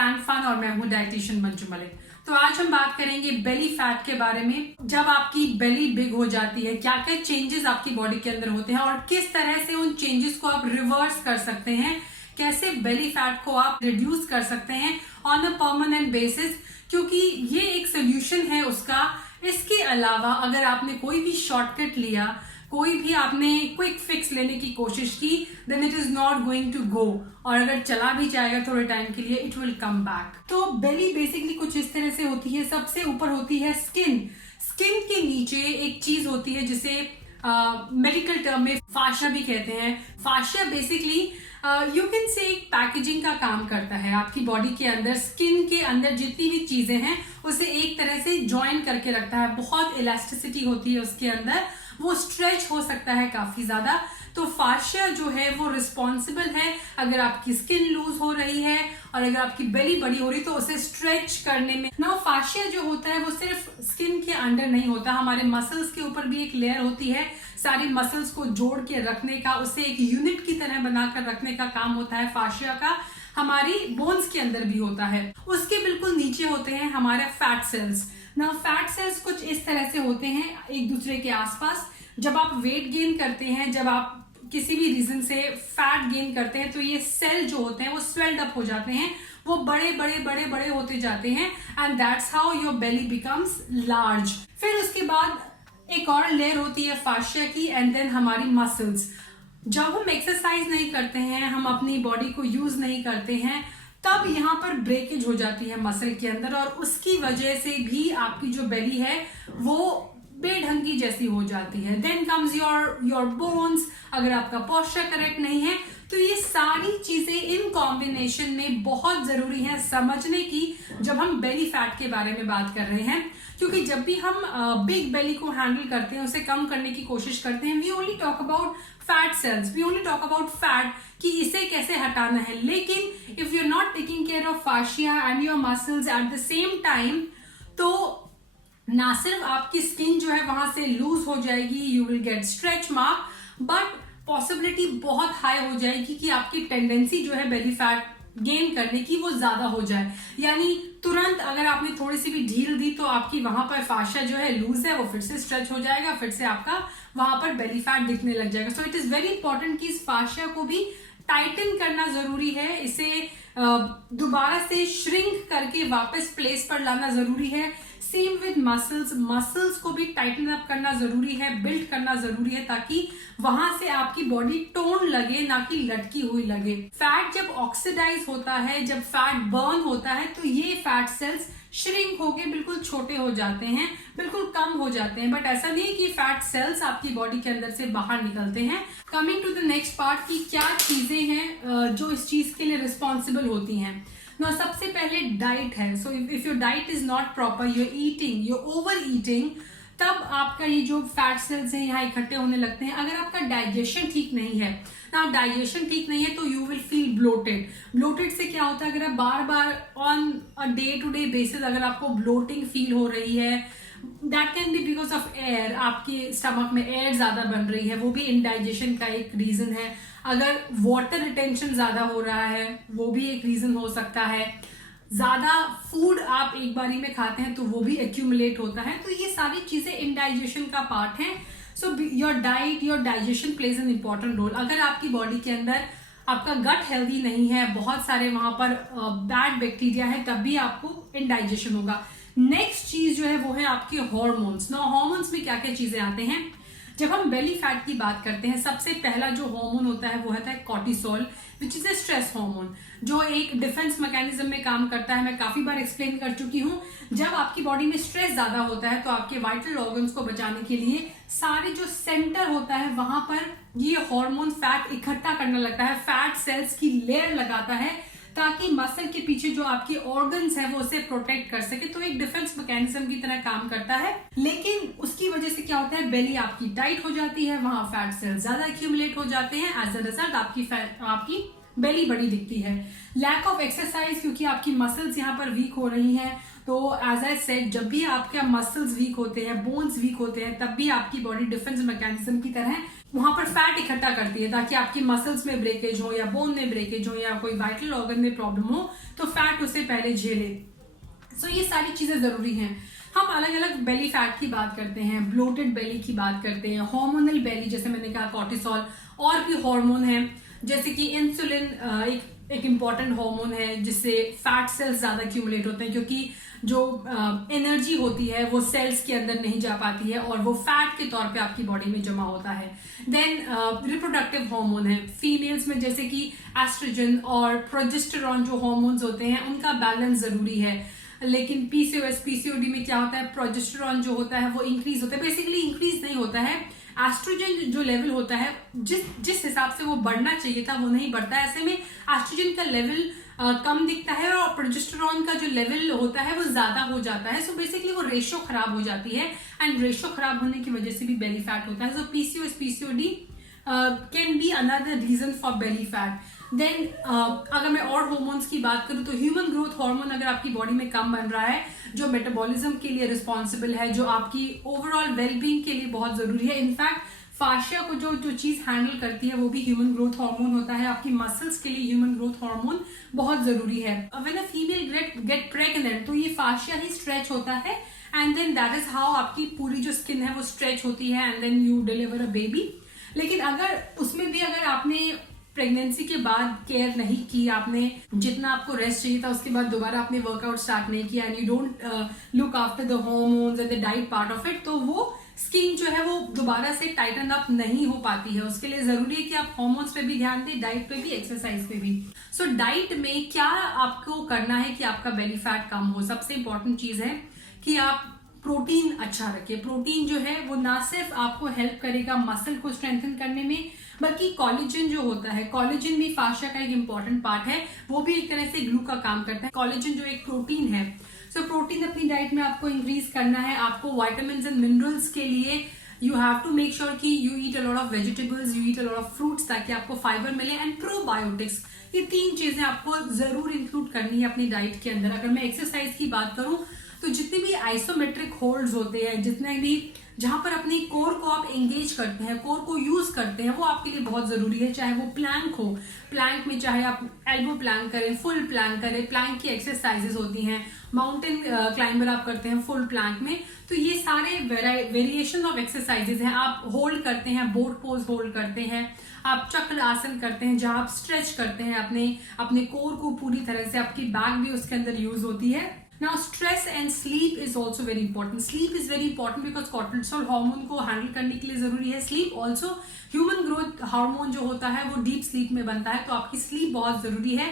Stand fun और मैं हूँ डाइटिशियन मंजू मलिक। तो आज हम बात करेंगे बेली फैट के बारे में। जब आपकी बेली बिग हो जाती है क्या क्या चेंजेस आपकी बॉडी के अंदर होते हैं और किस तरह से उन चेंजेस को आप रिवर्स कर सकते हैं, कैसे बेली फैट को आप रिड्यूस कर सकते हैं ऑन अ परमानेंट बेसिस, क्योंकि ये एक सोल्यूशन है उसका। इसके अलावा अगर आपने कोई भी शॉर्टकट लिया, कोई भी आपने क्विक फिक्स लेने की कोशिश की, then it is not going to go, और अगर चला भी जाएगा थोड़े टाइम के लिए, इट विल कम बैक। तो बेली बेसिकली कुछ इस तरह से होती है। सबसे ऊपर होती है स्किन। स्किन के नीचे एक चीज होती है जिसे मेडिकल टर्म में फाशिया भी कहते हैं। फाशिया बेसिकली यू कैन से एक पैकेजिंग का काम करता है आपकी बॉडी के अंदर। स्किन के अंदर जितनी भी चीजें हैं उसे एक तरह से ज्वाइन करके रखता है। बहुत इलास्टिसिटी होती है उसके अंदर, वो स्ट्रेच हो सकता है काफी ज्यादा। तो फाशिया जो है वो रिस्पॉन्सिबल है अगर आपकी स्किन लूज हो रही है और अगर आपकी बेली बड़ी हो रही तो उसे स्ट्रेच करने में। ना फाशिया जो होता है वो सिर्फ स्किन के अंदर नहीं होता, हमारे मसल्स के ऊपर भी एक लेयर होती है सारी मसल्स को जोड़ के रखने का, उसे एक यूनिट की तरह बनाकर रखने का काम होता है फाशिया का। हमारी बोन्स के अंदर भी होता है। उसके बिल्कुल नीचे होते हैं हमारे फैट सेल्स। ना फैट सेल्स कुछ इस तरह से होते हैं एक दूसरे के आसपास। जब आप वेट गेन करते हैं, जब आप किसी भी रीजन से फैट गेन करते हैं, तो ये सेल जो होते हैं वो स्वेल्ड अप हो जाते हैं, वो बड़े बड़े बड़े बड़े होते जाते हैं, and that's how your belly becomes large. फिर उसके बाद एक और लेयर होती है फाशिया की, एंड देन हमारी मसल्स। जब हम एक्सरसाइज नहीं करते हैं, हम अपनी बॉडी को यूज नहीं करते हैं, तब यहाँ पर ब्रेकेज हो जाती है मसल के अंदर, और उसकी वजह से भी आपकी जो बेली है वो बेढंगी जैसी हो जाती है। Then comes your bones. अगर आपका पोस्चर करेक्ट नहीं है, तो ये सारी चीजें इन कॉम्बिनेशन में बहुत जरूरी है समझने की जब हम बेली फैट के बारे में बात कर रहे हैं। क्योंकि जब भी हम बिग बेली को हैंडल करते हैं, उसे कम करने की कोशिश करते हैं, we only talk about fat cells, we only talk about fat कि इसे कैसे हटाना है। लेकिन if you are not taking care of fascia and your muscles at the same time, तो ना सिर्फ आपकी स्किन जो है वहां से लूज हो जाएगी, you will get stretch mark, but possibility बहुत हाई हो जाएगी कि आपकी टेंडेंसी जो है बेली फैट गेन करने की वो ज्यादा हो जाए। यानी तुरंत अगर आपने थोड़ी सी भी ढील दी तो आपकी वहां पर फाशिया जो है लूज है वो फिर से स्ट्रेच हो जाएगा, फिर से आपका वहां पर बेली फैट दिखने लग जाएगा। So it is very important कि इस फाशिया को भी टाइटन करना जरूरी है, इसे दोबारा से श्रिंक करके वापस प्लेस पर लाना जरूरी है। सेम विद मसल्स, मसल्स को भी टाइटन अप करना जरूरी है, बिल्ड करना जरूरी है, ताकि वहां से आपकी बॉडी टोन लगे, ना कि लटकी हुई लगे। फैट जब ऑक्सीडाइज होता है, जब फैट बर्न होता है, तो ये फैट सेल्स श्रिंक होके बिल्कुल छोटे हो जाते हैं, बिल्कुल कम हो जाते हैं। बट ऐसा नहीं है कि फैट सेल्स आपकी बॉडी के अंदर से बाहर निकलते हैं। Coming to the next part कि क्या चीजें हैं जो इस चीज के लिए रिस्पॉन्सिबल होती हैं। ना सबसे पहले डाइट है। So if your diet is not proper, you're eating, you're overeating, तब आपका ये जो फैट सेल्स हैं यहाँ इकट्ठे होने लगते हैं। अगर आपका डाइजेशन ठीक नहीं है, ना डाइजेशन ठीक नहीं है, तो you will feel bloated. Bloated से क्या होता है, अगर आप बार बार on a day to day basis अगर आपको ब्लोटिंग फील हो रही है, that can be because of air, आपके स्टमक में एयर ज्यादा बन रही है, वो भी इंडाइजेशन का एक रीजन है। अगर वाटर रिटेंशन ज्यादा हो रहा है, वो भी एक रीजन हो सकता है। ज्यादा फूड आप एक बारी में खाते हैं तो वो भी एक्यूमुलेट होता है। तो ये सारी चीजें इंडाइजेशन का पार्ट है। So your diet, your digestion plays an important role. अगर आपकी बॉडी के अंदर आपका गट हेल्दी नहीं है, बहुत सारे वहां पर बैड बैक्टीरिया है, तब भी आपको इंडाइजेशन होगा। नेक्स्ट चीज जो है वो है आपके हॉर्मोन्स। ना हॉर्मोन्स में क्या क्या चीजें आते हैं। जब हम बेली फैट की बात करते हैं, सबसे पहला जो हार्मोन होता है वो होता है cortisol, which is a stress hormone, जो एक डिफेंस मैकेनिज्म में काम करता है। मैं काफी बार एक्सप्लेन कर चुकी हूँ। जब आपकी बॉडी में स्ट्रेस ज्यादा होता है तो आपके वाइटल ऑर्गन्स को बचाने के लिए सारे जो सेंटर होता है वहां पर ये हार्मोन फैट इकट्ठा करने लगता है, फैट सेल्स की लेयर लगाता है, ताकि मसल के पीछे जो आपके ऑर्गन्स है वो उसे प्रोटेक्ट कर सके। तो एक डिफेंस मैकेनिज्म की तरह काम करता है। लेकिन उसकी वजह से क्या होता है, बेली आपकी टाइट हो जाती है, वहां फैट सेल्स ज्यादा एक्यूमुलेट हो जाते हैं, एज अ रिजल्ट आपकी बेली बड़ी दिखती है। लैक ऑफ एक्सरसाइज, क्योंकि आपकी मसल्स यहाँ पर वीक हो रही हैं, तो एज आई सेड, जब भी आपके मसल्स वीक होते हैं, बोन्स वीक होते हैं, तब भी आपकी बॉडी डिफेंस मैकेनिज्म की तरह वहां पर फैट इकट्ठा करती है ताकि आपकी मसल्स में ब्रेकेज हो या बोन में ब्रेकेज हो या कोई वाइटल ऑर्गन में प्रॉब्लम हो तो फैट उसे पहले झेले। सो ये सारी चीजें जरूरी हैं। हम अलग अलग बेली फैट की बात करते हैं, ब्लोटेड बेली की बात करते हैं, हार्मोनल बेली, जैसे मैंने कहा कॉर्टिसोल, और भी हार्मोन है जैसे कि इंसुलिन, एक इम्पॉर्टेंट हार्मोन है जिससे फैट सेल्स ज्यादा एक्यूमुलेट होते हैं, क्योंकि जो एनर्जी होती है वो सेल्स के अंदर नहीं जा पाती है और वो फैट के तौर पे आपकी बॉडी में जमा होता है। देन रिप्रोडक्टिव हार्मोन है फीमेल्स में, जैसे कि एस्ट्रोजन और प्रोजेस्टेरॉन जो हार्मोन्स होते हैं उनका बैलेंस जरूरी है। लेकिन पीसीओएस पीसीओडी में क्या होता है, प्रोजेस्टेरॉन जो होता है वो इंक्रीज होता है, बेसिकली इंक्रीज नहीं होता है, एस्ट्रोजन जो लेवल होता है जिस हिसाब से वो बढ़ना चाहिए था वो नहीं बढ़ता है। ऐसे में एस्ट्रोजन का लेवल कम दिखता है और प्रोजेस्टेरॉन का जो लेवल होता है वो ज्यादा हो जाता है। सो बेसिकली वो रेशो खराब हो जाती है एंड रेशो खराब होने की वजह से भी बेली फैट होता है। So PCOS PCOD can be another reason for belly fat. Then अगर मैं और हार्मोन्स की बात करूं तो ह्यूमन ग्रोथ हार्मोन अगर आपकी बॉडी में कम बन रहा है, जो मेटाबॉलिज्म के लिए रिस्पॉन्सिबल है, जो आपकी ओवरऑल वेलबींग के लिए बहुत जरूरी है, इनफैक्ट फाशिया को जो चीज हैंडल करती है वो भी ह्यूमन ग्रोथ हार्मोन होता है। आपकी मसल्स के लिए ह्यूमन ग्रोथ हार्मोन बहुत जरूरी है। When a female get pregnant तो ये फाशिया ही स्ट्रेच होता है and then that is how आपकी पूरी जो स्किन है वो स्ट्रेच होती है and then you deliver a baby. लेकिन अगर उसमें भी अगर आपने प्रेगनेंसी के बाद केयर नहीं की, आपने जितना आपको रेस्ट चाहिए था उसके बाद दोबारा आपने वर्कआउट स्टार्ट नहीं किया and you don't look after the hormones and the diet part of it, तो वो स्किन जो है वो दोबारा से टाइटन अप नहीं हो पाती है। उसके लिए जरूरी है कि आप हार्मोन्स पे भी ध्यान दें, डाइट पे भी, एक्सरसाइज पे भी। सो डाइट में क्या आपको करना है कि आपका बेली फैट कम हो, सबसे इंपॉर्टेंट चीज है कि आप प्रोटीन अच्छा रखें। प्रोटीन जो है वो ना सिर्फ आपको हेल्प करेगा मसल को स्ट्रेंथन करने में, बल्कि कोलेजन जो होता है, कोलेजन भी फाशिया का एक इंपॉर्टेंट पार्ट है, वो भी एक तरह से ग्लू का काम करता है। कोलेजन जो एक प्रोटीन है, सो प्रोटीन अपनी डाइट में आपको इंक्रीज करना है। आपको वाइटामिन एंड मिनरल्स के लिए you have to make sure कि you eat a lot of vegetables, you eat a lot of fruits, ताकि आपको फाइबर मिले, एंड प्रोबायोटिक्स। ये 3 चीजें आपको जरूर इंक्लूड करनी है अपनी डाइट के अंदर। अगर मैं एक्सरसाइज की बात करूं तो जितने भी आइसोमेट्रिक होल्ड्स होते हैं, जितने भी जहां पर अपनी कोर को आप एंगेज करते हैं, कोर को यूज करते हैं, वो आपके लिए बहुत जरूरी है। चाहे वो प्लैंक हो, प्लैंक में चाहे आप एल्बो प्लैंक करें, फुल प्लैंक करें, प्लैंक की एक्सरसाइजेस होती हैं, माउंटेन क्लाइंबर आप करते हैं फुल प्लैंक में, तो ये सारे वेरिएशन ऑफ एक्सरसाइजेस हैं। आप होल्ड करते हैं, बोट पोज होल्ड करते हैं, आप चक्र आसन करते हैं जहां आप स्ट्रेच करते हैं अपने कोर को पूरी तरह से, आपकी बैक भी उसके अंदर यूज होती है। Now stress and sleep is also very important. Sleep is very important because cortisol hormone को हैंडल करने के लिए जरूरी है। Sleep also human growth hormone जो होता है वो डीप स्लीप में बनता है, तो आपकी स्लीप बहुत जरूरी है।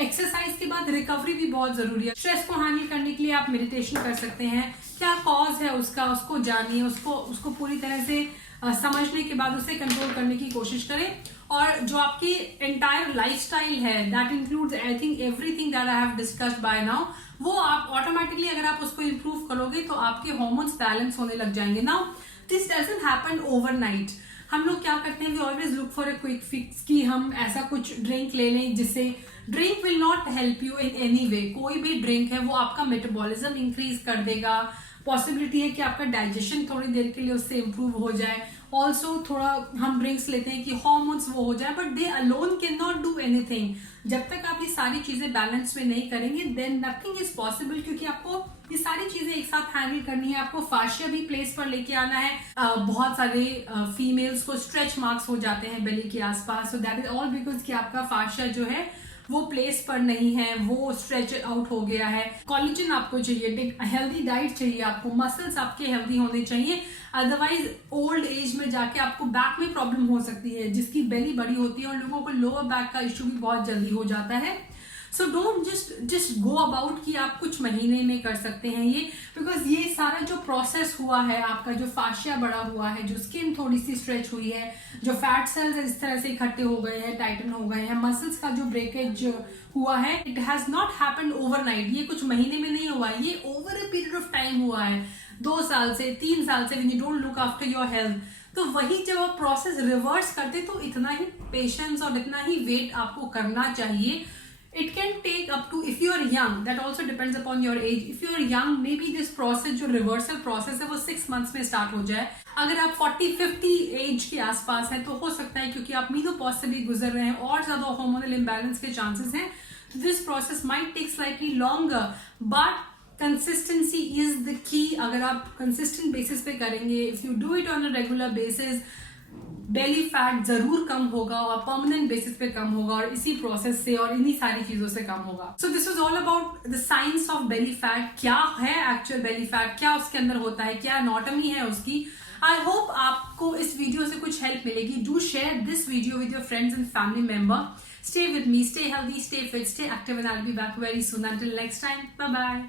एक्सरसाइज के बाद रिकवरी भी बहुत जरूरी है। स्ट्रेस को हैंडल करने के लिए आप मेडिटेशन कर सकते हैं। क्या कॉज है उसका, उसको जानिए, उसको पूरी तरह से समझने के बाद उसे कंट्रोल करने की कोशिश करें। और जो आपकी एंटायर लाइफस्टाइल है, that includes I think everything that I have discussed bye now, वो आप ऑटोमेटिकली अगर आप उसको इंप्रूव करोगे तो आपके हार्मोन्स बैलेंस होने लग जाएंगे। Now this doesn't happen overnight. हम लोग क्या करते हैं, we always look for a quick fix कि हम ऐसा कुछ ड्रिंक ले लें जिससे, drink will not help you in any way. कोई भी ड्रिंक है वो आपका मेटाबॉलिज्म इंक्रीज कर देगा, पॉसिबिलिटी है कि आपका डाइजेशन थोड़ी देर के लिए उससे इंप्रूव हो जाए। ऑल्सो थोड़ा हम ड्रिंक्स लेते हैं कि हार्मोन्स वो हो जाए, but they alone can not do anything. जब तक आप ये सारी चीजें बैलेंस में नहीं करेंगे देन नथिंग इज पॉसिबल, क्योंकि आपको ये सारी चीजें एक साथ हैंडल करनी है। आपको फाशिया भी प्लेस पर लेके आना है। बहुत सारे फीमेल्स को स्ट्रेच मार्क्स हो जाते हैं बेली के आसपास, so that is all because कि आपका फाशिया जो है वो प्लेस पर नहीं है, वो स्ट्रेच आउट हो गया है। कोलेजन आपको चाहिए, हेल्दी डाइट चाहिए आपको, मसल्स आपके हेल्दी होने चाहिए, अदरवाइज ओल्ड एज में जाके आपको बैक में प्रॉब्लम हो सकती है। जिसकी बेली बड़ी होती है और लोगों को लोअर बैक का इश्यू भी बहुत जल्दी हो जाता है। So don't just go about कि आप कुछ महीने में कर सकते हैं ये, बिकॉज ये सारा जो प्रोसेस हुआ है, आपका जो फाशिया बड़ा हुआ है, जो स्किन थोड़ी सी स्ट्रेच हुई है, जो फैट सेल्स इस तरह से इकट्ठे हो गए हैं, टाइटन हो गए हैं, मसल्स का जो ब्रेकेज हुआ है, it has not happened overnight. ये कुछ महीने में नहीं हुआ है, ये over a period of time हुआ है, 2 साल से 3 साल से। When you don't look after your health, तो वही जब आप प्रोसेस रिवर्स करते तो इतना ही पेशेंस और इतना ही वेट आपको करना चाहिए। It can take up to, if you are young, that also depends upon your age. If you are young, maybe this process, जो reversal process है, वो 6 months में start हो जाए. अगर आप 40-50 एज के आसपास हैं तो हो सकता है, क्योंकि आप मेनोपॉज से भी गुजर रहे हैं और ज्यादा हार्मोनल इम्बैलेंस के चांसेस हैं. This process might take slightly longer, but consistency is the key. अगर आप कंसिस्टेंट बेसिस पे करेंगे, if you do it on a regular basis, belly fat जरूर कम होगा और परमानेंट बेसिस पे कम होगा, और इसी प्रोसेस से और इन्हीं सारी चीजों से कम होगा. So this was all about the science of belly fat. क्या है एक्चुअल बेली फैट, क्या उसके अंदर होता है, क्या एनाटॉमी है उसकी. आई होप आपको इस वीडियो से कुछ हेल्प मिलेगी. Do share this video with your friends and family member. Stay with me, stay healthy, stay fit, stay active, and I'll be back very soon. Until next time, bye bye.